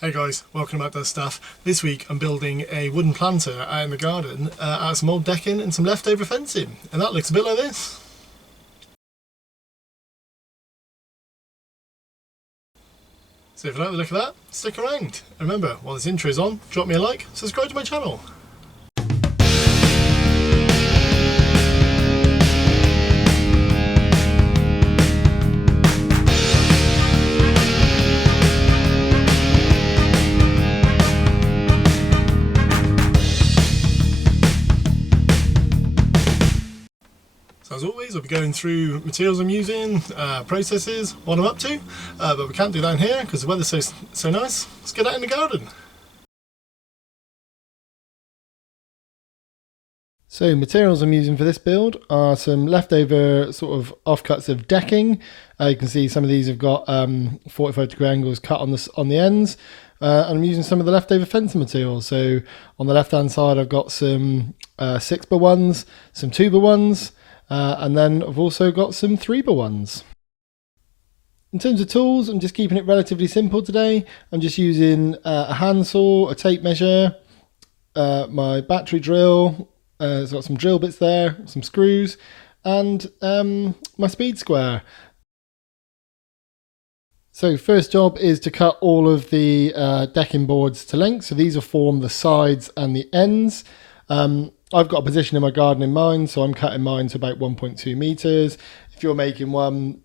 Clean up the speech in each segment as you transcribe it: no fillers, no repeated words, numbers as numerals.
Hey guys, welcome back to the stuff. This week I'm building a wooden planter out in the garden out of some old decking and some leftover fencing, and that looks a bit like this. So if you like the look of that, stick around. And remember, while this intro is on, drop me a like, subscribe to my channel. So as always, I'll be going through materials I'm using, processes, what I'm up to, but we can't do down here because the weather's so nice. Let's get out in the garden. So materials I'm using for this build are some leftover sort of offcuts of decking. You can see some of these have got 45-degree angles cut on the ends. And I'm using some of the leftover fencing materials. So on the left hand side I've got some 6x1s, some 2x1s, and then I've also got some 3x1s. In terms of tools, I'm just keeping it relatively simple today. I'm just using a handsaw, a tape measure, my battery drill. It's got some drill bits there, some screws, and my speed square. So first job is to cut all of the decking boards to length. So these will form the sides and the ends. I've got a position in my garden in mind, so I'm cutting mine to about 1.2 meters. If you're making one,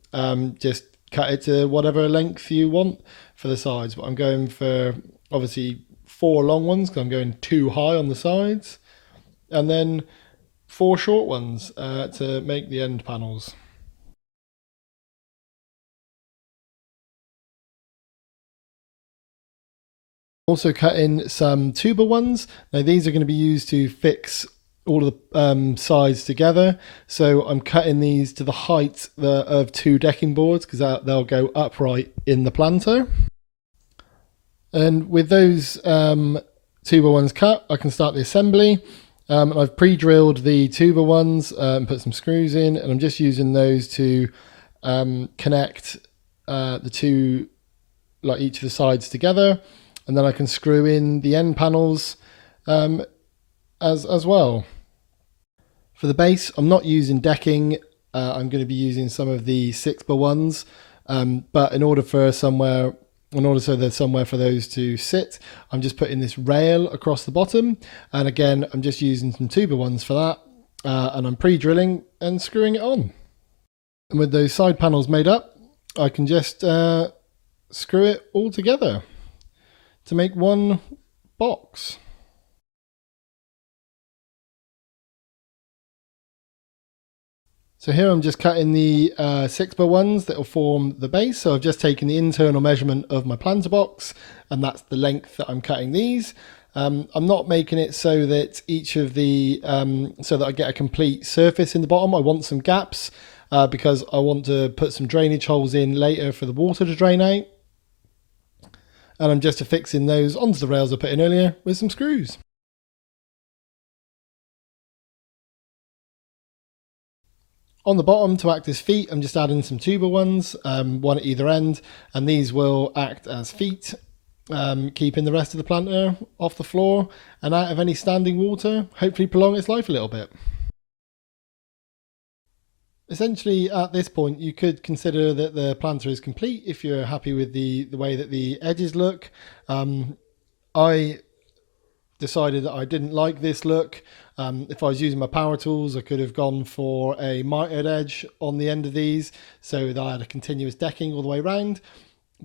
just cut it to whatever length you want for the sides. But I'm going for obviously 4 long ones because I'm going too high on the sides, and then 4 short ones to make the end panels. Also cut in some 2x1s. Now these are going to be used to fix all of the sides together. So I'm cutting these to the height of 2 decking boards because they'll go upright in the planter. And with those 2x1s cut, I can start the assembly. I've pre-drilled the 2x1s and put some screws in, and I'm just using those to connect the two, like each of the sides together. And then I can screw in the end panels as well. For the base, I'm not using decking. I'm going to be using some of the 6x1s, but in order so there's somewhere for those to sit, I'm just putting this rail across the bottom. And again, I'm just using some 2x1s for that, and I'm pre-drilling and screwing it on. And with those side panels made up, I can just screw it all together to make one box. So here I'm just cutting the 6x1s that will form the base. So I've just taken the internal measurement of my planter box, and that's the length that I'm cutting these. I'm not making it so that each of the, so that I get a complete surface in the bottom. I want some gaps because I want to put some drainage holes in later for the water to drain out. And I'm just affixing those onto the rails I put in earlier with some screws. On the bottom, to act as feet, I'm just adding some 2x1s, one at either end, and these will act as feet, keeping the rest of the planter off the floor and out of any standing water, hopefully prolong its life a little bit. Essentially, at this point, you could consider that the planter is complete if you're happy with the way that the edges look. I decided that I didn't like this look. If I was using my power tools, I could have gone for a mitered edge on the end of these so that I had a continuous decking all the way around.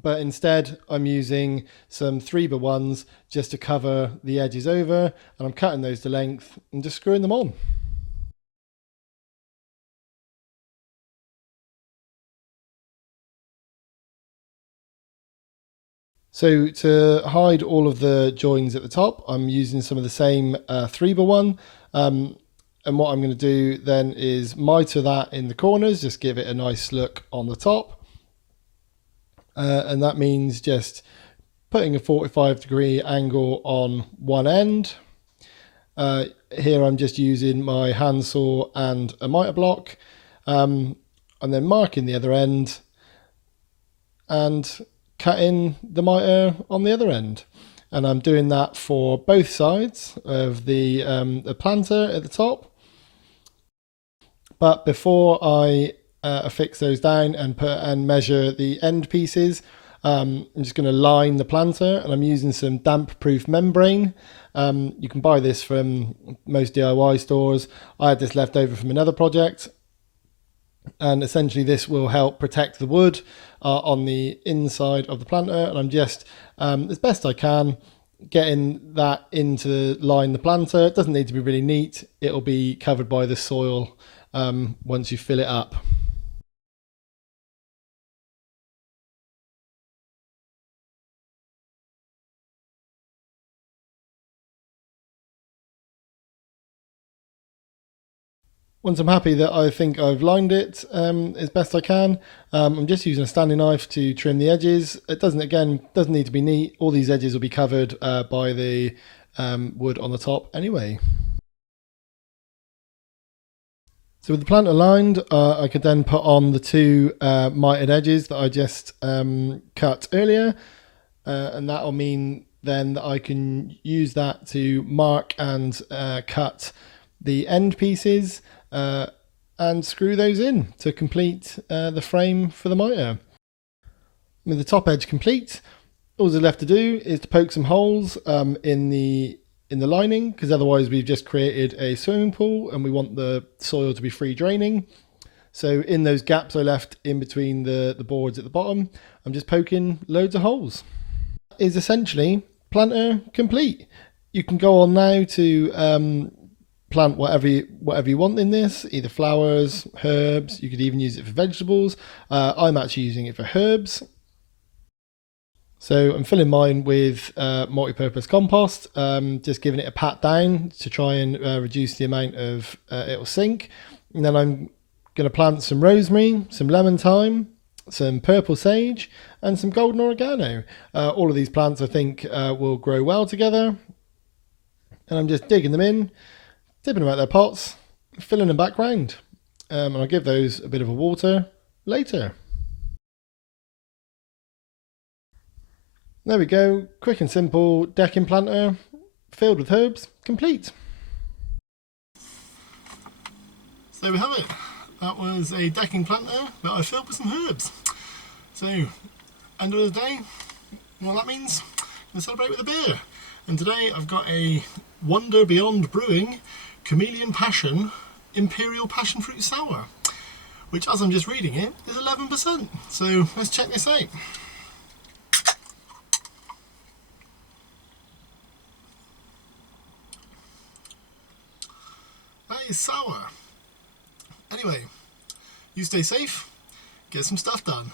But instead, I'm using some 3x1s just to cover the edges over, and I'm cutting those to length and just screwing them on. So to hide all of the joins at the top, I'm using some of the same 3x1. And what I'm going to do then is miter that in the corners, just give it a nice look on the top. And that means just putting a 45-degree angle on one end. Here I'm just using my handsaw and a miter block, and then marking the other end and cutting the mitre on the other end. And I'm doing that for both sides of the planter at the top. But before I affix those down and measure the end pieces, I'm just going to line the planter, and I'm using some damp-proof membrane. You can buy this from most DIY stores. I had this left over from another project, and essentially this will help protect the wood on the inside of the planter. And I'm just, as best I can, getting that into line the planter. It doesn't need to be really neat. It'll be covered by the soil once you fill it up. Once I'm happy that I think I've lined it as best I can, I'm just using a Stanley knife to trim the edges. It doesn't need to be neat. All these edges will be covered by the wood on the top anyway. So with the planter lined, I could then put on the two mitered edges that I just cut earlier, and that'll mean then that I can use that to mark and cut the end pieces and screw those in to complete the frame for the mitre. With the top edge complete, all that's left to do is to poke some holes in the lining, because otherwise we've just created a swimming pool and we want the soil to be free draining. So in those gaps I left in between the boards at the bottom, I'm just poking loads of holes. That is essentially planter complete. You can go on now to plant whatever you want in this, either flowers, herbs. You could even use it for vegetables. I'm actually using it for herbs. So I'm filling mine with multi-purpose compost, just giving it a pat down to try and reduce the amount of it'll sink. And then I'm going to plant some rosemary, some lemon thyme, some purple sage, and some golden oregano. All of these plants I think will grow well together. And I'm just digging them in, dipping them out their pots, filling them back round. And I'll give those a bit of a water later. There we go, quick and simple decking planter filled with herbs, complete. So there we have it. That was a decking planter that I filled with some herbs. So, end of the day, what that means, I'm going to celebrate with a beer. And today I've got a Wonder Beyond Brewing Chameleon Passion Imperial Passion Fruit Sour, which, as I'm just reading it, is 11%. So let's check this out. That is sour. Anyway, you stay safe, get some stuff done.